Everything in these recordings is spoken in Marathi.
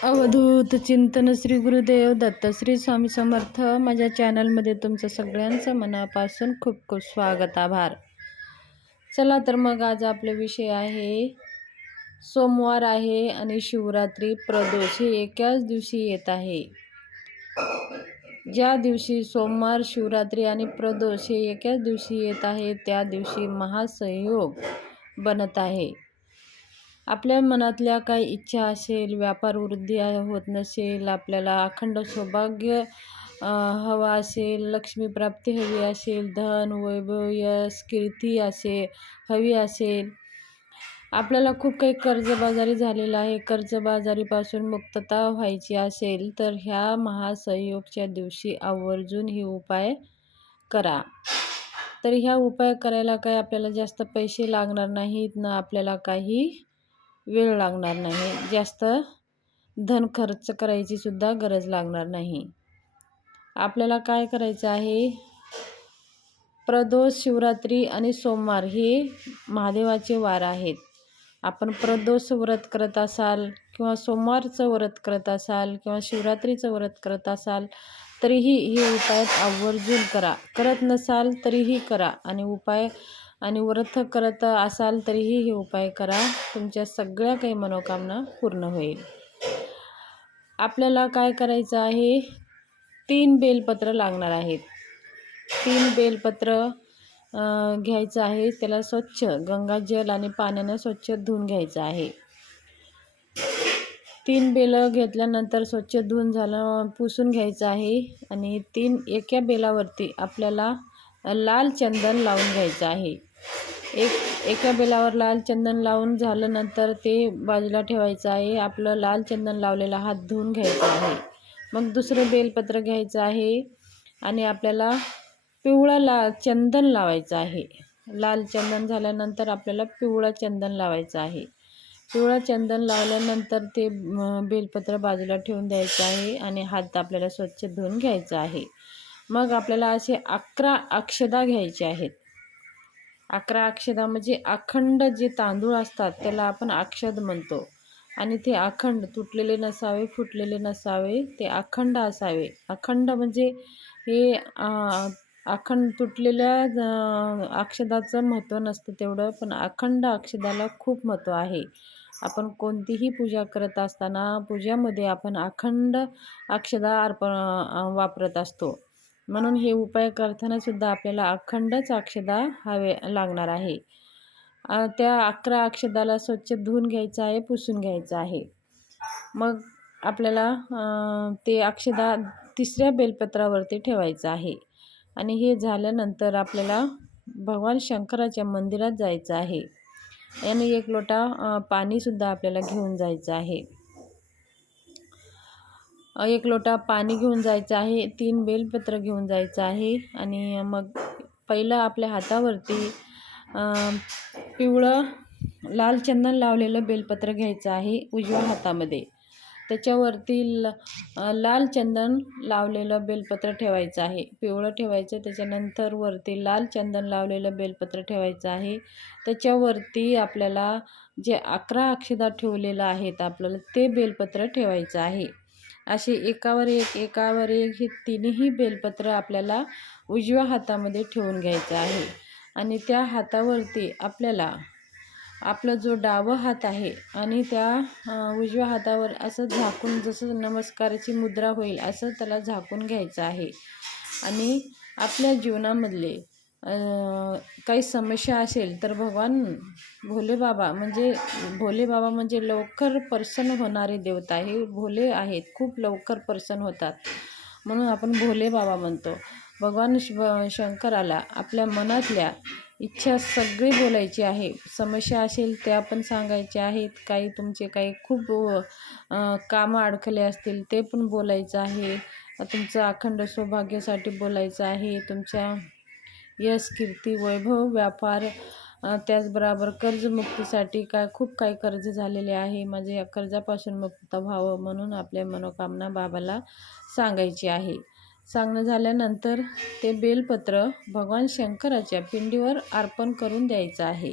अवधूत चिंतन श्री गुरुदेव दत्त श्री स्वामी समर्थ। माझ्या चॅनलमध्ये तुमचं सगळ्यांचं मनापासून खूप खूप स्वागत, आभार। चला तर मग आज आपला विषय आहे, सोमवार आहे आणि शिवरात्री प्रदोष हे एकाच दिवशी येत आहे। ज्या दिवशी सोमवार, शिवरात्री आणि प्रदोष हे एकाच दिवशी येत आहे त्या दिवशी महासंयोग बनत आहे। आपल्या मनातल्या काही इच्छा असेल, व्यापार वृद्धी होत नसेल, आपल्याला अखंड सौभाग्य हवा असेल, लक्ष्मी प्राप्ती हवी असेल, धन वैभव यश कीर्ती हवी असेल, आपल्याला खूप काही कर्जबाजारी झालेला आहे, कर्जबाजारीपासून मुक्तता व्हायची असेल तर ह्या महासंयोगच्या दिवशी आवर्जून हे उपाय करा। तर ह्या उपाय करायला काय आपल्याला जास्त पैसे लागणार नाहीत ना, आपल्याला काही वेळ लागणार नाही, जास्त धन खर्च करायची सुद्धा गरज लागणार नाही। आपल्याला काय करायचं आहे, प्रदोष, शिवरात्री आणि सोमवार हे महादेवाचे वार आहेत। आपण प्रदोष व्रत करत असाल किंवा सोमवारचं व्रत करत असाल किंवा शिवरात्रीचं व्रत करत असाल तरीही हे उपाय आवर्जून करा। करत नसाल तरीही करा आणि व्रत करत असाल तरीही हे उपाय करा, तुमच्या सगळ्या काही मनोकामना पूर्ण होईल। आपल्याला काय करायचं आहे, 3 बेलपत्र लागणार आहेत। 3 बेलपत्र घ्यायचं आहे, त्याला स्वच्छ गंगाजल आणि पाण्याने स्वच्छ धुवून घ्यायचं आहे। 3 बेलं घेतल्यानंतर स्वच्छ धुवून झालं, पुसून घ्यायचं आहे आणि एका बेलावरती आपल्याला लाल चंदन लावून घ्यायचं आहे। एका बेलावर लाल चंदन लावून झाल्यानंतर ते बाजूला ठेवायचं आहे। आपलं लाल चंदन लावलेला हात धुवून घ्यायचा आहे। मग दुसरं बेलपत्र घ्यायचं आहे आणि आपल्याला पिवळं चंदन लावायचं आहे। लाल चंदन झाल्यानंतर आपल्याला पिवळं चंदन लावायचं आहे। पिवळं चंदन लावल्यानंतर ते बेलपत्र बाजूला ठेवून द्यायचं आहे आणि हात आपल्याला स्वच्छ धुवून घ्यायचा आहे। मग आपल्याला असे 11 अक्षदा घ्यायचे आहेत। 11 अक्षदा म्हणजे अखंड जे तांदूळ असतात त्याला आपण अक्षद म्हणतो आणि ते अखंड तुटलेले नसावे, फुटलेले नसावे, ते अखंड असावे। अखंड म्हणजे हे अखंड तुटलेल्या अक्षदाचं महत्त्व नसतं तेवढं, पण अखंड अक्षदाला खूप महत्त्व आहे। आपण कोणतीही पूजा करत असताना पूजामध्ये आपण अखंड अक्षदा वापरत असतो, म्हणून हे उपाय करताना सुद्धा आपल्याला अखंडच अक्षदा लागणार आहे। त्या 11 अक्षदाला स्वच्छ धुवून घ्यायचं आहे, पुसून घ्यायचं आहे। मग आपल्याला ते अक्षदा 3ऱ्या बेलपत्रावरती ठेवायचं आहे आणि हे झाल्यानंतर आपल्याला भगवान शंकराच्या मंदिरात जायचं आहे आणि 1 लोटा पाणीसुद्धा आपल्याला घेऊन जायचं आहे। 1 लोटा पाणी घेऊन जायचं आहे, 3 बेलपत्र घेऊन जायचं आहे आणि मग पहिलं आपल्या हातावरती पिवळं लाल चंदन लावलेलं बेलपत्र घ्यायचं आहे उजव्या हातामध्ये, त्याच्यावरती लाल चंदन लावलेलं बेलपत्र ठेवायचं आहे, पिवळं ठेवायचं। त्याच्यानंतर वरती लाल चंदन लावलेलं बेलपत्र ठेवायचं आहे, त्याच्यावरती आपल्याला जे 11 अक्षदा ठेवलेलं आहेत आपल्याला ते बेलपत्र ठेवायचं आहे। असे एकावर एक हे 3ही बेलपत्र आपल्याला उजव्या हातामध्ये ठेवून घ्यायचं आहे आणि त्या हातावरती आपल्याला आपला जो डावा हात आहे आणि त्या उजव्या हातावर असं झाकून, जसं नमस्काराची मुद्रा होईल असं त्याला झाकून घ्यायचं आहे। आणि आपल्या जीवनामधले काही समस्या असेल तर भगवान भोले बाबा म्हणजे लवकर प्रसन्न होणारे देवता आहे। भोले आहेत, खूप लवकर प्रसन्न होतात, म्हणून आपण भोले बाबा म्हणतो। भगवान शंकराला आपल्या मनातल्या इच्छा सगळी बोलायची आहे। समस्या असेल त्या पण सांगायच्या आहेत, तुमचे काही खूप कामं अडकले असतील ते पण बोलायचं आहे, तुमचं अखंड सौभाग्यासाठी बोलायचं आहे, तुमच्या यश कीर्ती वैभव व्यापार, त्याचबरोबर कर्जमुक्तीसाठी खूप काही कर्ज झालेले आहे, माझे या कर्जापासून मुक्त व्हावं म्हणून आपल्या मनोकामना बाबाला सांगायची आहे। सांगणं झाल्यानंतर ते बेलपत्र भगवान शंकराच्या पिंडीवर अर्पण करून द्यायचं आहे।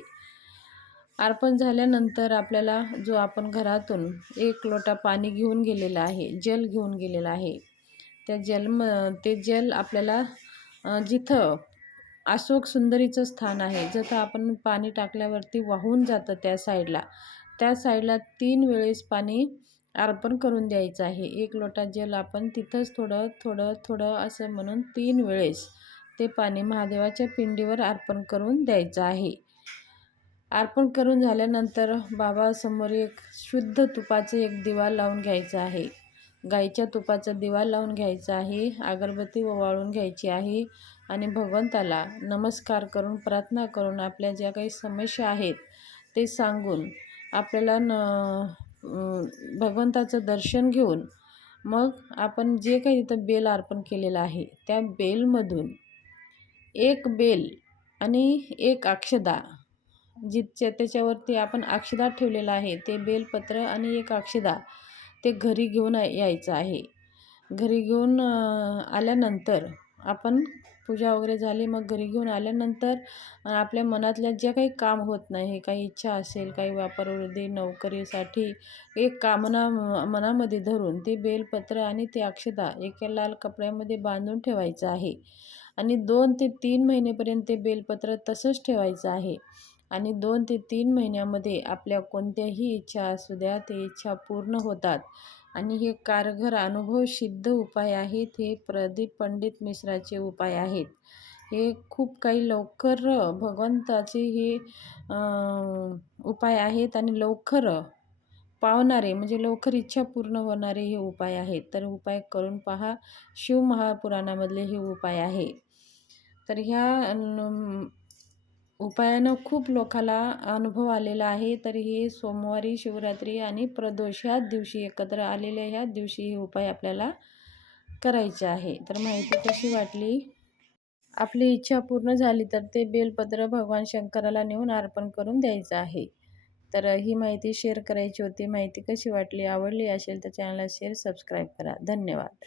अर्पण झाल्यानंतर आपल्याला जो आपण घरातून 1 लोटा पाणी घेऊन गेलेलं आहे, जल घेऊन गेलेलं आहे, ते जल आपल्याला जिथं अशोक सुंदरीचं स्थान आहे, जिथं आपण पाणी टाकल्यावरती वाहून जातं त्या साईडला 3 वेळेस पाणी अर्पण करून द्यायचं आहे. 1 लोटा जल आपण तिथंच थोडं थोडं थोडं असं म्हणून 3 वेळेस ते पाणी महादेवाच्या पिंडीवर अर्पण करून द्यायचं आहे. अर्पण करून झाल्यानंतर बाबासमोर एक शुद्ध तुपाचं एक दिवा लावून घ्यायचा आहे. गाईच्या तुपाचा दिवा लावून घ्यायचा आहे. अगरबत्ती ओवाळून घ्यायची आहे आणि भगवंताला नमस्कार करून प्रार्थना करून आपल्या ज्या काही समस्या आहेत ते सांगून आपल्याला भगवंताचं दर्शन घेऊन मग आपण जे काही इथं बेल अर्पण केलेलं आहे त्या बेलमधून 1 बेल आणि 1 अक्षदा त्याच्यावरती आपण अक्षदा ठेवलेला आहे, ते बेलपत्र आणि 1 अक्षदा ते घरी घेऊन यायचं आहे. घरी घेऊन आल्यानंतर आपण पूजा वगैरे झाली, मग घरी घेऊन आल्यानंतर आपल्या मनातल्या ज्या काही काम होत नाही, काही इच्छा असेल, काही व्यापारवृद्धी, नोकरीसाठी एक कामना मनामध्ये धरून ते बेलपत्र आणि ते अक्षदा एका लाल कपड्यामध्ये बांधून ठेवायचं आहे आणि 2 ते 3 महिनेपर्यंत ते बेलपत्र तसंच ठेवायचं आहे आणि 2 ते 3 महिन्यामध्ये आपल्या कोणत्याही इच्छा असू द्या, ते इच्छा पूर्ण होतात आणि हे कारगर अनुभव सिद्ध उपाय आहेत. हे प्रदीप पंडित मिश्राचे उपाय आहेत. हे खूप काही लवकर भगवंताचे हे उपाय आहेत आणि लवकर पावणारे म्हणजे लवकर इच्छा पूर्ण होणारे हे उपाय आहेत. तर उपाय करून पहा. शिवमहापुराणामधले हे उपाय आहे. तर ह्या उपायानं खूप लोकाला अनुभव आलेला आहे. तर हे सोमवारी, शिवरात्री आणि प्रदोष ह्याच दिवशी एकत्र आलेल्या ह्याच दिवशी हे उपाय आपल्याला करायचे आहे. तर माहिती कशी वाटली? आपली इच्छा पूर्ण झाली तर ते बेलपत्र भगवान शंकराला नेऊन अर्पण करून द्यायचं आहे. तर ही माहिती शेअर करायची होती. माहिती कशी वाटली? आवडली असेल तर चॅनलला शेअर, सबस्क्राईब करा. धन्यवाद.